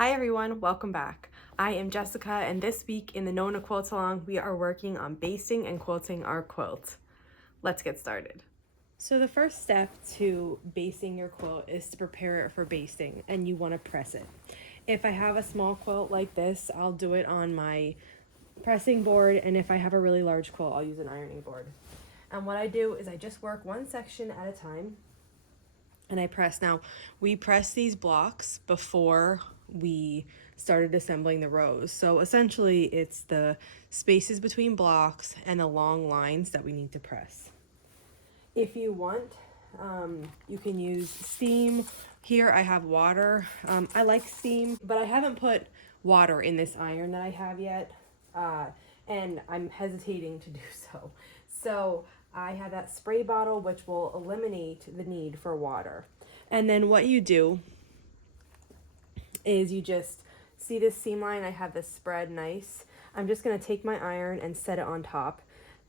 Hi everyone, welcome back. I am Jessica, and this week in the Nona Quilt Along, we are working on basting and quilting our quilt. Let's get started. So the first step to basting your quilt is to prepare it for basting, and you want to press it. If I have a small quilt like this, I'll do it on my pressing board, and if I have a really large quilt, I'll use an ironing board. And what I do is I just work one section at a time, and I press. Now, we press these blocks before we started assembling the rows. So essentially it's the spaces between blocks and the long lines that we need to press. If you want, you can use steam. Here I have water. I like steam, but I haven't put water in this iron that I have yet, and I'm hesitating to do so. So I have that spray bottle, which will eliminate the need for water. And then what you do is you just see this seam line. I have this spread nice. I'm just going to take my iron and set it on top.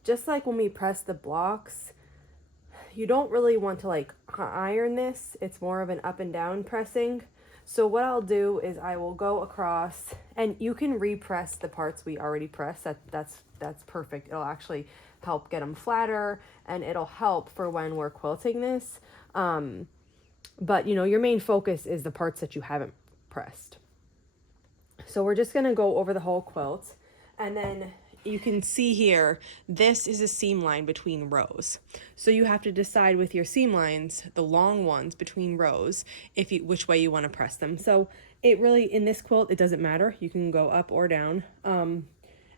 Just like when we press the blocks, you don't really want to like iron this. It's more of an up and down pressing. So what I'll do is I will go across, and you can repress the parts we already pressed. That's perfect. It'll actually help get them flatter, and it'll help for when we're quilting this. But you know, your main focus is the parts that you haven't pressed. So we're just gonna go over the whole quilt, and then you can see here, this is a seam line between rows. So you have to decide with your seam lines, the long ones between rows, which way you want to press them. So it really, in this quilt, it doesn't matter. You can go up or down. And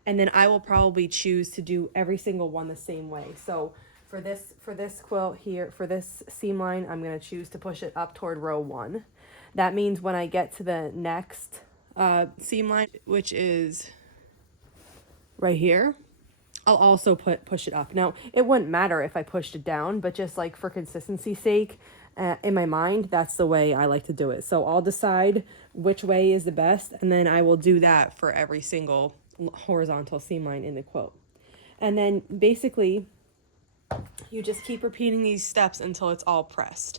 then I will probably choose to do every single one the same way. So for this quilt here, for this seam line, I'm going to choose to push it up toward row 1. That means when I get to the next seam line, which is right here, I'll also push it up. Now, it wouldn't matter if I pushed it down, but just like for consistency's sake, in my mind, that's the way I like to do it. So I'll decide which way is the best, and then I will do that for every single horizontal seam line in the quilt. And then basically, you just keep repeating these steps until it's all pressed.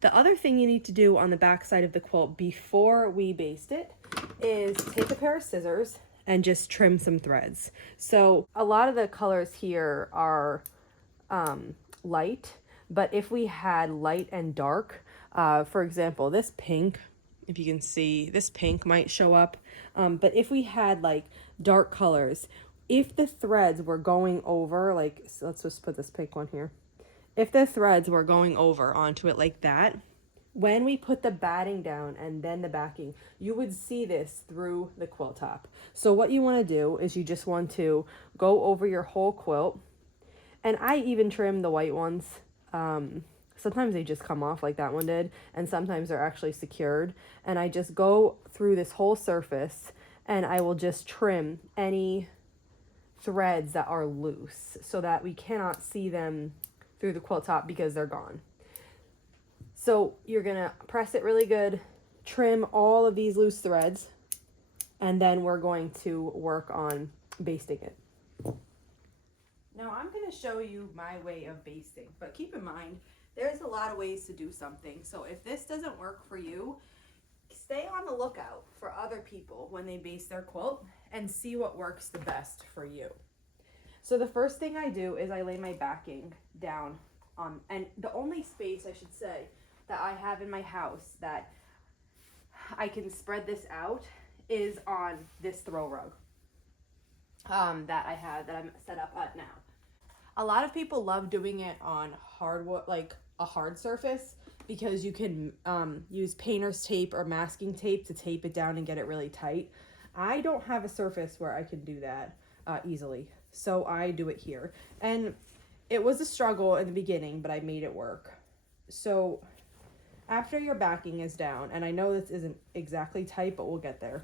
The other thing you need to do on the back side of the quilt before we baste it is take a pair of scissors and just trim some threads. So a lot of the colors here are light, but if we had light and dark, for example, this pink, if you can see, this pink might show up, but if we had like dark colors, if the threads were going over, like, so let's just put this pink one here. If the threads were going over onto it like that, when we put the batting down and then the backing, you would see this through the quilt top. So what you want to do is you just want to go over your whole quilt. And I even trim the white ones. Sometimes they just come off like that one did, and sometimes they're actually secured. And I just go through this whole surface, and I will just trim any threads that are loose so that we cannot see them through the quilt top because they're gone. So you're gonna press it really good, trim all of these loose threads, and then we're going to work on basting it. Now I'm gonna show you my way of basting, but keep in mind, there's a lot of ways to do something. So if this doesn't work for you, stay on the lookout for other people when they baste their quilt and see what works the best for you. So the first thing I do is I lay my backing down on, and the only space, I should say, that I have in my house that I can spread this out is on this throw rug that I have, that I'm set up at now. A lot of people love doing it on hardwood, like a hard surface, because you can use painter's tape or masking tape to tape it down and get it really tight. I don't have a surface where I can do that easily, so I do it here. And it was a struggle in the beginning, but I made it work. So after your backing is down, and I know this isn't exactly tight, but we'll get there,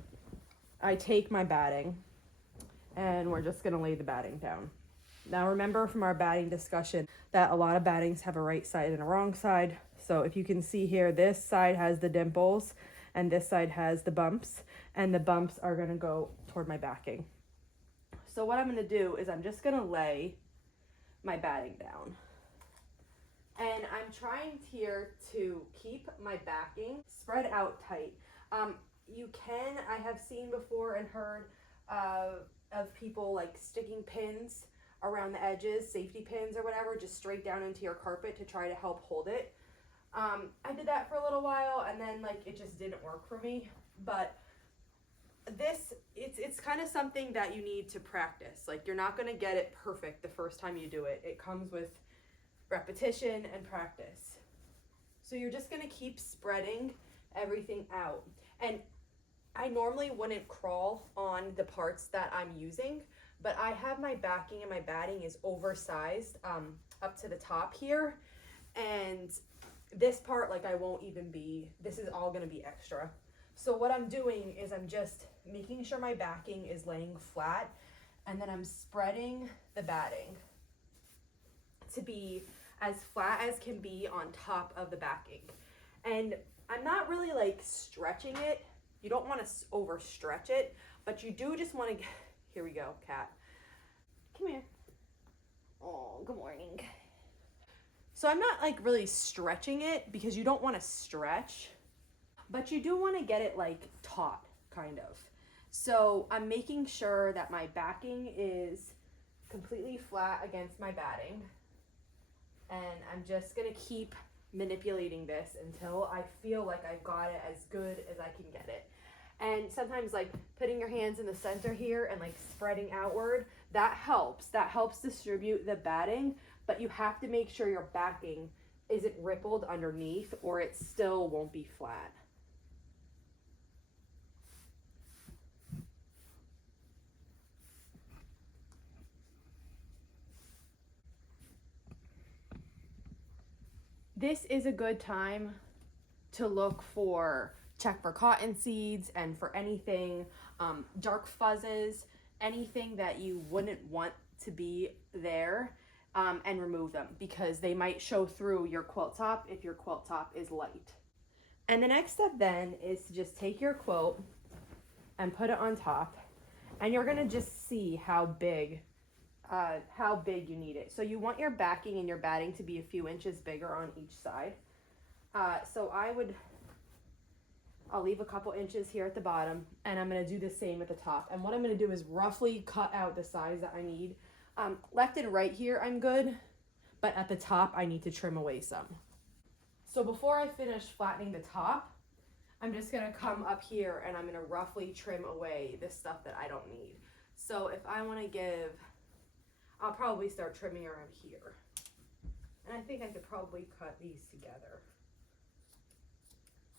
I take my batting, and we're just gonna lay the batting down. Now remember from our batting discussion that a lot of battings have a right side and a wrong side. So if you can see here, this side has the dimples and this side has the bumps, and the bumps are gonna go toward my backing. So what I'm gonna do is I'm just gonna lay my batting down. And I'm trying here to keep my backing spread out tight. you can, I have seen before and heard of people like sticking pins around the edges, safety pins or whatever, just straight down into your carpet to try to help hold it. I did that for a little while and then like it just didn't work for me. But it's kind of something that you need to practice. Like you're not going to get it perfect the first time you do it. It comes with repetition and practice. So you're just going to keep spreading everything out. And I normally wouldn't crawl on the parts that I'm using, but I have my backing and my batting is oversized up to the top here. And this part, like I won't even be, this is all going to be extra. So what I'm doing is I'm just making sure my backing is laying flat, and then I'm spreading the batting to be as flat as can be on top of the backing. And I'm not really like stretching it. You don't want to overstretch it, but you do just want to, here we go, cat. Come here. Oh, good morning. So I'm not like really stretching it because you don't want to stretch, but you do want to get it like taut, kind of. So I'm making sure that my backing is completely flat against my batting. And I'm just going to keep manipulating this until I feel like I've got it as good as I can get it. And sometimes like putting your hands in the center here and like spreading outward, that helps distribute the batting, but you have to make sure your backing isn't rippled underneath or it still won't be flat. This is a good time to look for, check for cotton seeds and for anything, dark fuzzes, anything that you wouldn't want to be there, and remove them because they might show through your quilt top if your quilt top is light. And the next step then is to just take your quilt and put it on top, and you're gonna just see how big you need it. So you want your backing and your batting to be a few inches bigger on each side. So I'll leave a couple inches here at the bottom, and I'm gonna do the same at the top. And what I'm gonna do is roughly cut out the size that I need. Left and right here I'm good, but at the top I need to trim away some. So before I finish flattening the top, I'm just gonna come up here and I'm gonna roughly trim away the stuff that I don't need. So if I wanna I'll probably start trimming around here. And I think I could probably cut these together.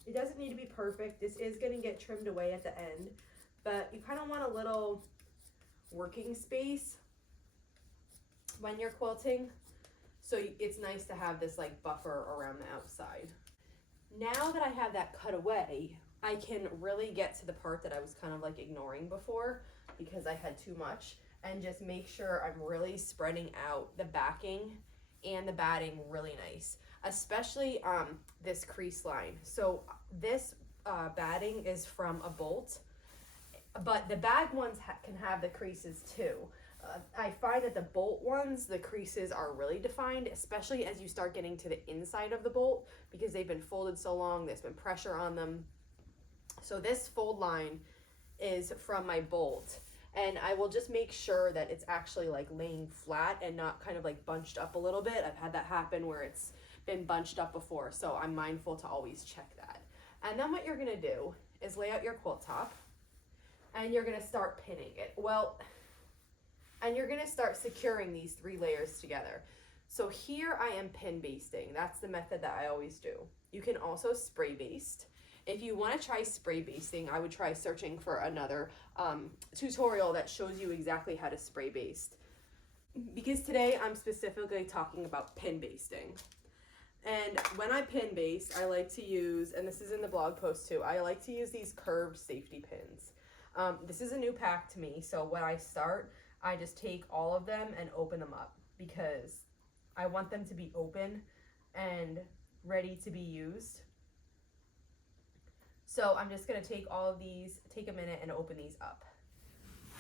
It doesn't need to be perfect. This is gonna get trimmed away at the end, but you kind of want a little working space when you're quilting. So it's nice to have this like buffer around the outside. Now that I have that cut away, I can really get to the part that I was kind of like ignoring before because I had too much, and just make sure I'm really spreading out the backing and the batting really nice, especially this crease line. So this batting is from a bolt, but the bag ones can have the creases too. I find that the bolt ones, the creases are really defined, especially as you start getting to the inside of the bolt because they've been folded so long, there's been pressure on them. So this fold line is from my bolt, and I will just make sure that it's actually like laying flat and not kind of like bunched up a little bit. I've had that happen where it's been bunched up before, so I'm mindful to always check that. And then what you're gonna do is lay out your quilt top, and you're gonna start pinning it. And you're gonna start securing these 3 layers together. So here I am pin basting. That's the method that I always do. You can also spray baste. If you want to try spray basting, I would try searching for another tutorial that shows you exactly how to spray baste. Because today I'm specifically talking about pin basting. And when I pin baste, I like to use, and this is in the blog post too, I like to use these curved safety pins. This is a new pack to me, so when I start, I just take all of them and open them up because I want them to be open and ready to be used. So I'm just gonna take all of these, take a minute and open these up.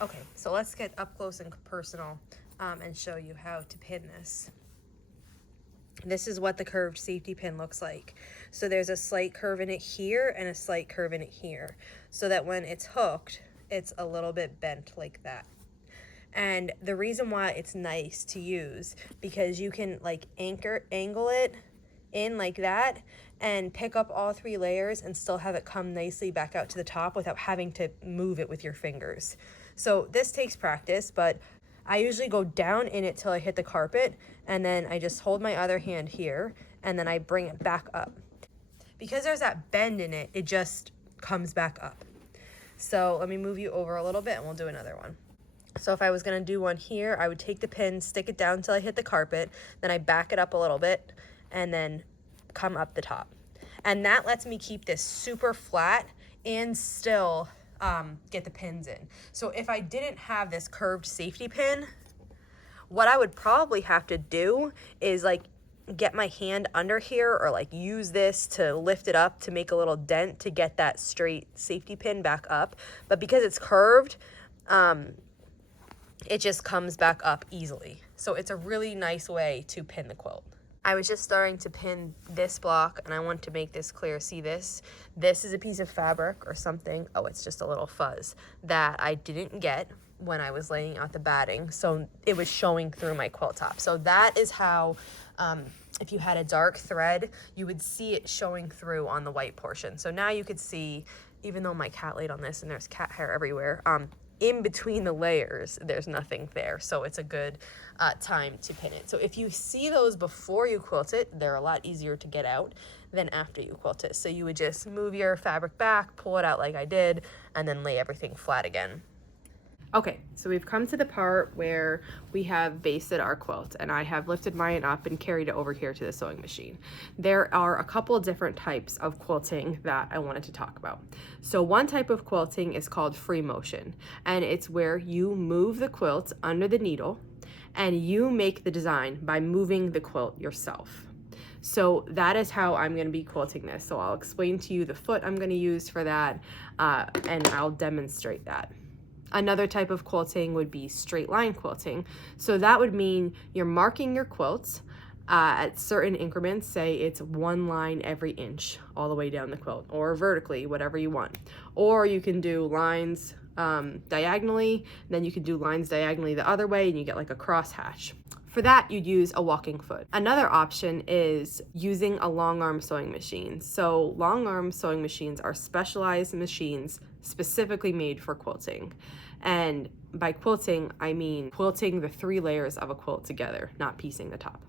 Okay, so let's get up close and personal and show you how to pin this. this is what the curved safety pin looks like. So there's a slight curve in it here and a slight curve in it here, so that when it's hooked, it's a little bit bent like that. And the reason why it's nice to use, because you can like angle it in like that and pick up all 3 layers and still have it come nicely back out to the top without having to move it with your fingers. So this takes practice, but I usually go down in it till I hit the carpet, and then I just hold my other hand here and then I bring it back up. Because there's that bend in it, it just comes back up. So let me move you over a little bit and we'll do another one. So if I was gonna do one here, I would take the pin, stick it down until I hit the carpet, then I back it up a little bit, and then come up the top. And that lets me keep this super flat and still get the pins in. So if I didn't have this curved safety pin, what I would probably have to do is like get my hand under here, or like use this to lift it up to make a little dent to get that straight safety pin back up. But because it's curved, it just comes back up easily. So it's a really nice way to pin the quilt. I was just starting to pin this block and I want to make this clear. See this? This is a piece of fabric or something. Oh, it's just a little fuzz that I didn't get when I was laying out the batting. So it was showing through my quilt top. So that is how, if you had a dark thread, you would see it showing through on the white portion. So now you could see, even though my cat laid on this and there's cat hair everywhere, in between the layers, there's nothing there. So it's a good time to pin it. So if you see those before you quilt it, they're a lot easier to get out than after you quilt it. So you would just move your fabric back, pull it out like I did, and then lay everything flat again. Okay, so we've come to the part where we have basted our quilt, and I have lifted mine up and carried it over here to the sewing machine. There are a couple different types of quilting that I wanted to talk about. So one type of quilting is called free motion, and it's where you move the quilt under the needle and you make the design by moving the quilt yourself. So that is how I'm going to be quilting this. So I'll explain to you the foot I'm going to use for that, and I'll demonstrate that. Another type of quilting would be straight line quilting. So that would mean you're marking your quilts at certain increments. Say it's 1 line every inch all the way down the quilt, or vertically, whatever you want. Or you can do lines diagonally, then you can do lines diagonally the other way and you get like a crosshatch. For that, you'd use a walking foot. Another option is using a long arm sewing machine. So long arm sewing machines are specialized machines specifically made for quilting. And by quilting, I mean quilting the 3 layers of a quilt together, not piecing the top.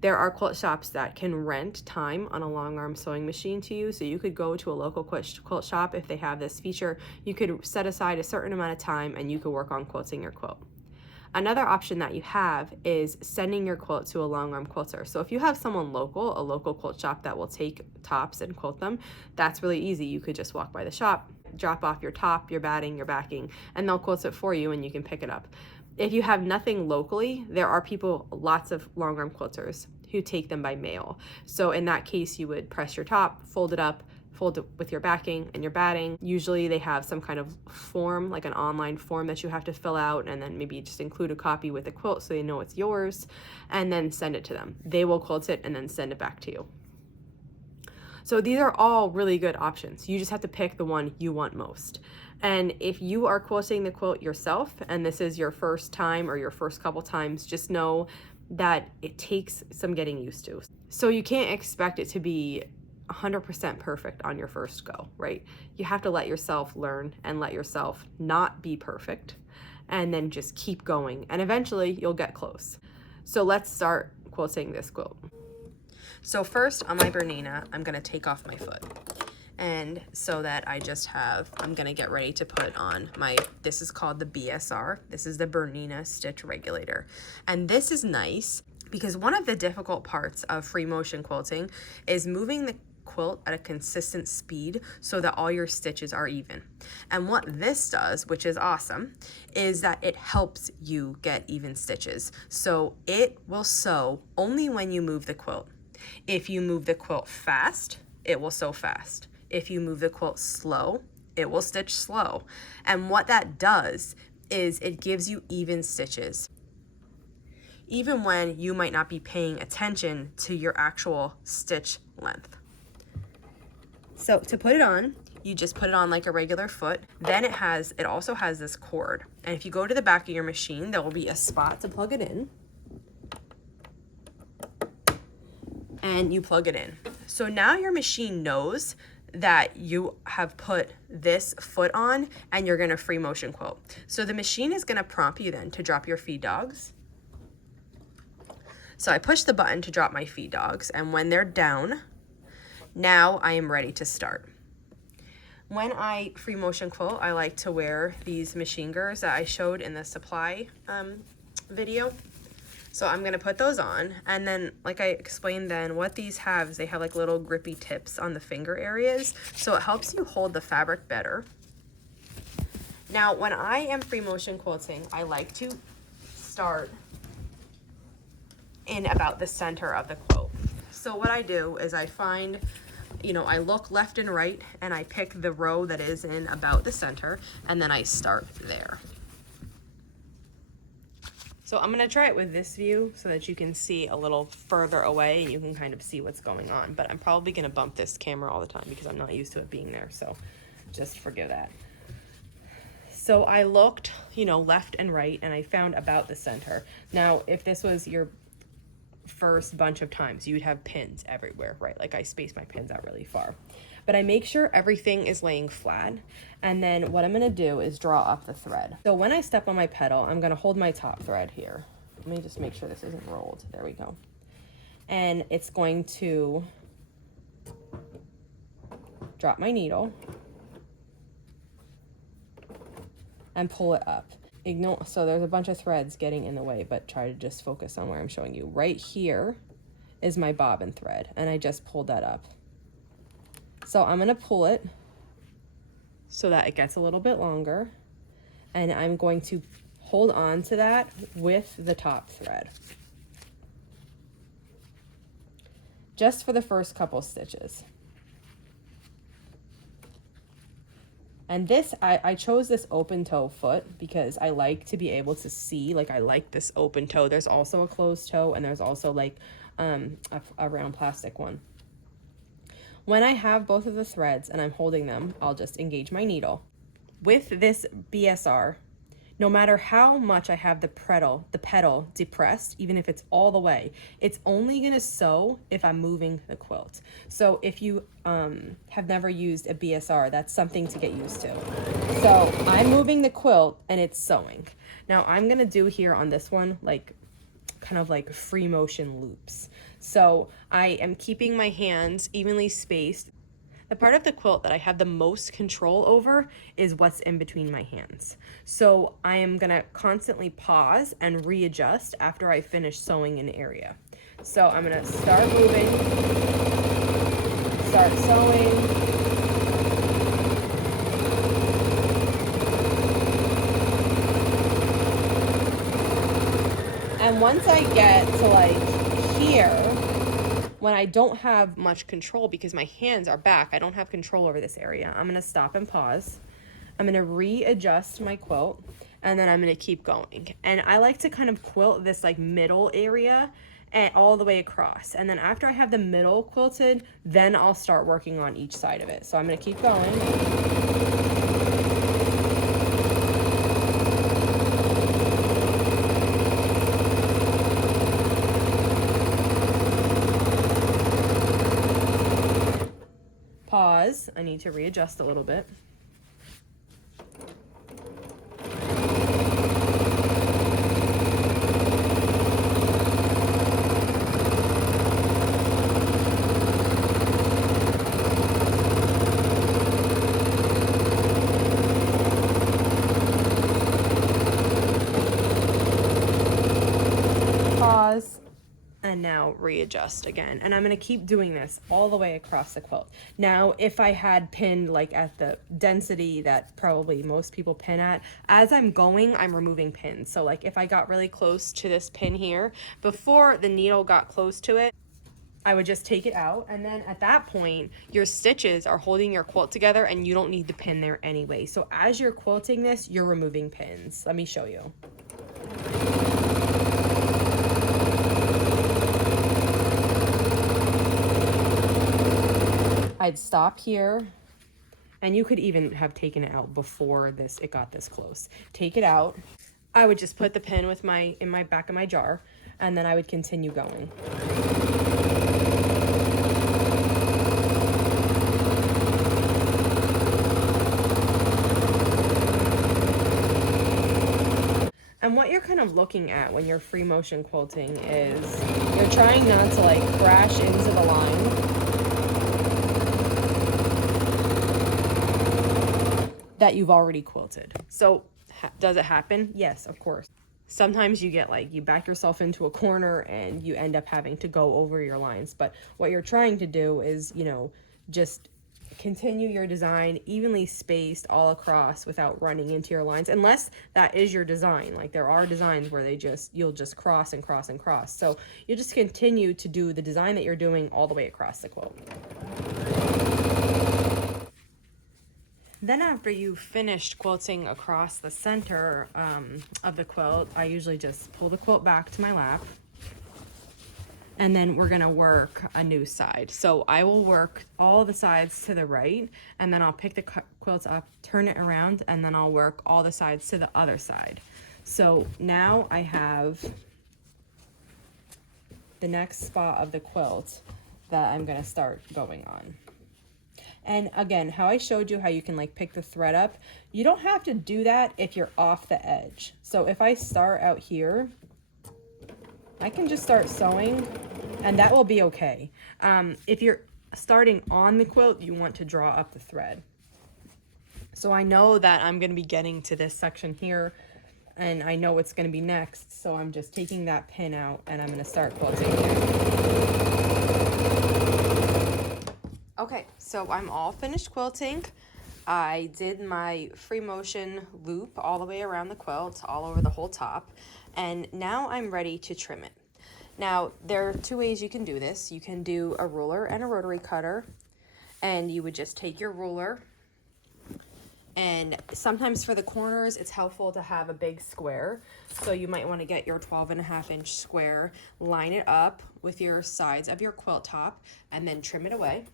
There are quilt shops that can rent time on a long arm sewing machine to you. So you could go to a local quilt shop if they have this feature. You could set aside a certain amount of time and you could work on quilting your quilt. Another option that you have is sending your quilt to a long arm quilter. So if you have someone local, a local quilt shop that will take tops and quilt them, that's really easy. You could just walk by the shop, drop off your top, your batting, your backing, and they'll quilt it for you and you can pick it up. If you have nothing locally, there are people, lots of long arm quilters who take them by mail. So in that case, you would press your top, fold it up, fold it with your backing and your batting. Usually they have some kind of form, like an online form that you have to fill out, and then maybe just include a copy with the quilt so they know it's yours, and then send it to them. They will quilt it and then send it back to you. So these are all really good options. You just have to pick the one you want most. And if you are quilting the quilt yourself, and this is your first time or your first couple times, just know that it takes some getting used to. So you can't expect it to be 100% perfect on your first go, right? You have to let yourself learn and let yourself not be perfect, and then just keep going, and eventually you'll get close. So let's start quilting this quilt. So first on my Bernina, I'm gonna take off my foot. And so that I'm gonna get ready to put on this is called the BSR. This is the Bernina Stitch Regulator. And this is nice because one of the difficult parts of free motion quilting is moving the quilt at a consistent speed so that all your stitches are even. And what this does, which is awesome, is that it helps you get even stitches. So it will sew only when you move the quilt. If you move the quilt fast, it will sew fast. If you move the quilt slow, it will stitch slow. And what that does is it gives you even stitches. even when you might not be paying attention to your actual stitch length. So to put it on, you just put it on like a regular foot. Then it also has this cord. And if you go to the back of your machine, there will be a spot to plug it in. And you plug it in. So now your machine knows that you have put this foot on and you're gonna free motion quilt. So the machine is gonna prompt you then to drop your feed dogs. So I push the button to drop my feed dogs, and when they're down, now I am ready to start. When I free motion quilt, I like to wear these machine girders that I showed in the supply video. So I'm gonna put those on, and then like I explained then, what these have is they have like little grippy tips on the finger areas, so it helps you hold the fabric better. Now when I am free motion quilting, I like to start in about the center of the quilt. So what I do is I find, I look left and right and I pick the row that is in about the center, and then I start there. So I'm gonna try it with this view so that you can see a little further away and you can kind of see what's going on. But I'm probably gonna bump this camera all the time because I'm not used to it being there, so just forgive that. So I looked, left and right, and I found about the center. Now, if this was your first bunch of times, you'd have pins everywhere, right? Like I space my pins out really far. But I make sure everything is laying flat, and then what I'm gonna do is draw up the thread. So when I step on my pedal, I'm gonna hold my top thread here. Let me just make sure this isn't rolled. There we go. And it's going to drop my needle and pull it up. So there's a bunch of threads getting in the way, but try to just focus on where I'm showing you. Right here is my bobbin thread, and I just pulled that up. So I'm gonna pull it so that it gets a little bit longer, and I'm going to hold on to that with the top thread. Just for the first couple stitches. And this, I chose this open toe foot because I like to be able to see, like I like this open toe. There's also a closed toe, and there's also like a round plastic one. When I have both of the threads and I'm holding them, I'll just engage my needle. With this BSR, no matter how much I have the pedal depressed, even if it's all the way, it's only gonna sew if I'm moving the quilt. So if you have never used a BSR, that's something to get used to. So I'm moving the quilt and it's sewing. Now I'm gonna do here on this one, kind of like free motion loops. So I am keeping my hands evenly spaced. The part of the quilt that I have the most control over is what's in between my hands. So I am gonna constantly pause and readjust after I finish sewing an area. So I'm gonna start moving, start sewing, and once I get to like here, when I don't have much control because my hands are back, I don't have control over this area, I'm gonna stop and pause. I'm gonna readjust my quilt, and then I'm gonna keep going. And I like to kind of quilt this like middle area and all the way across. And then after I have the middle quilted, then I'll start working on each side of it. So I'm gonna keep going. Pause, I need to readjust a little bit. Pause. And now readjust again. And I'm gonna keep doing this all the way across the quilt. Now, if I had pinned like at the density that probably most people pin at, as I'm going, I'm removing pins. So like if I got really close to this pin here, before the needle got close to it, I would just take it out. And then at that point, your stitches are holding your quilt together and you don't need the pin there anyway. So as you're quilting this, you're removing pins. Let me show you. I'd stop here, and you could even have taken it out before it got this close. Take it out. I would just put the pin in my back of my jar, and then I would continue going. And what you're kind of looking at when you're free motion quilting is you're trying not to like crash into the line. That you've already quilted. So does it happen? Yes, of course. Sometimes you get like, you back yourself into a corner and you end up having to go over your lines. But what you're trying to do is, you know, just continue your design evenly spaced all across without running into your lines, unless that is your design. Like there are designs where you'll just cross and cross and cross. So you just continue to do the design that you're doing all the way across the quilt. Then after you've finished quilting across the center of the quilt, I usually just pull the quilt back to my lap, and then we're gonna work a new side. So I will work all the sides to the right, and then I'll pick the quilt up, turn it around, and then I'll work all the sides to the other side. So now I have the next spot of the quilt that I'm gonna start going on. And again, how I showed you how you can like pick the thread up, you don't have to do that if you're off the edge. So if I start out here, I can just start sewing, and that will be okay. If you're starting on the quilt, you want to draw up the thread. So I know that I'm gonna be getting to this section here, and I know what's gonna be next. So I'm just taking that pin out and I'm gonna start quilting here. Okay, so I'm all finished quilting. I did my free motion loop all the way around the quilt, all over the whole top, and now I'm ready to trim it. Now, there are two ways you can do this. You can do a ruler and a rotary cutter, and you would just take your ruler, and sometimes for the corners, it's helpful to have a big square. So you might want to get your 12.5-inch square, line it up with your sides of your quilt top, and then trim it away.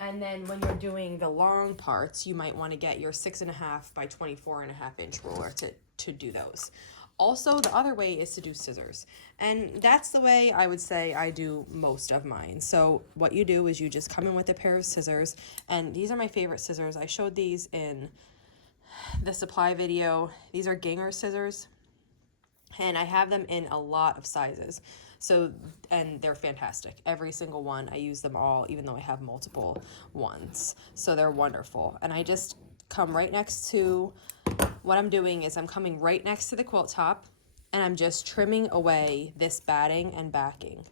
And then when you're doing the long parts, you might want to get your 6.5 by 24.5-inch ruler to do those. Also, the other way is to do scissors. And that's the way I would say I do most of mine. So what you do is you just come in with a pair of scissors, and these are my favorite scissors. I showed these in the supply video. These are Ginger scissors, and I have them in a lot of sizes. So, and they're fantastic. Every single one, I use them all, even though I have multiple ones. So they're wonderful. And I just come right next to, what I'm doing is I'm coming right next to the quilt top, and I'm just trimming away this batting and backing.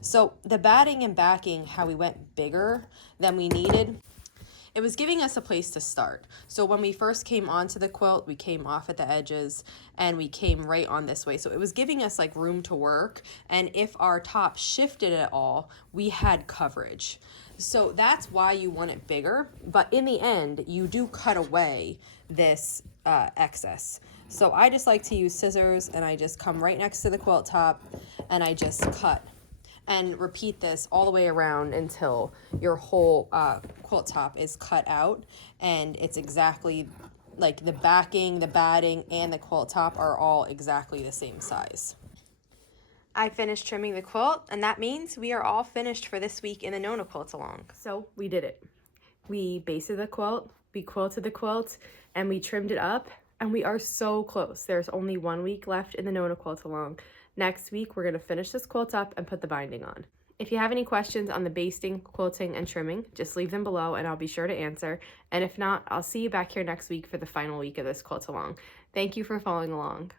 So the batting and backing, how we went bigger than we needed, it was giving us a place to start. So when we first came onto the quilt, we came off at the edges and we came right on this way. So it was giving us like room to work. And if our top shifted at all, we had coverage. So that's why you want it bigger. But in the end, you do cut away this excess. So I just like to use scissors, and I just come right next to the quilt top and I just cut. And repeat this all the way around until your whole quilt top is cut out, and it's exactly like the backing, the batting, and the quilt top are all exactly the same size. I finished trimming the quilt, and that means we are all finished for this week in the Nona Quilt Along. So we did it. We basted the quilt, we quilted the quilt, and we trimmed it up, and we are so close. There's only 1 week left in the Nona Quilt Along. Next week, we're going to finish this quilt up and put the binding on. If you have any questions on the basting, quilting, and trimming, just leave them below and I'll be sure to answer. And if not, I'll see you back here next week for the final week of this quilt along. Thank you for following along.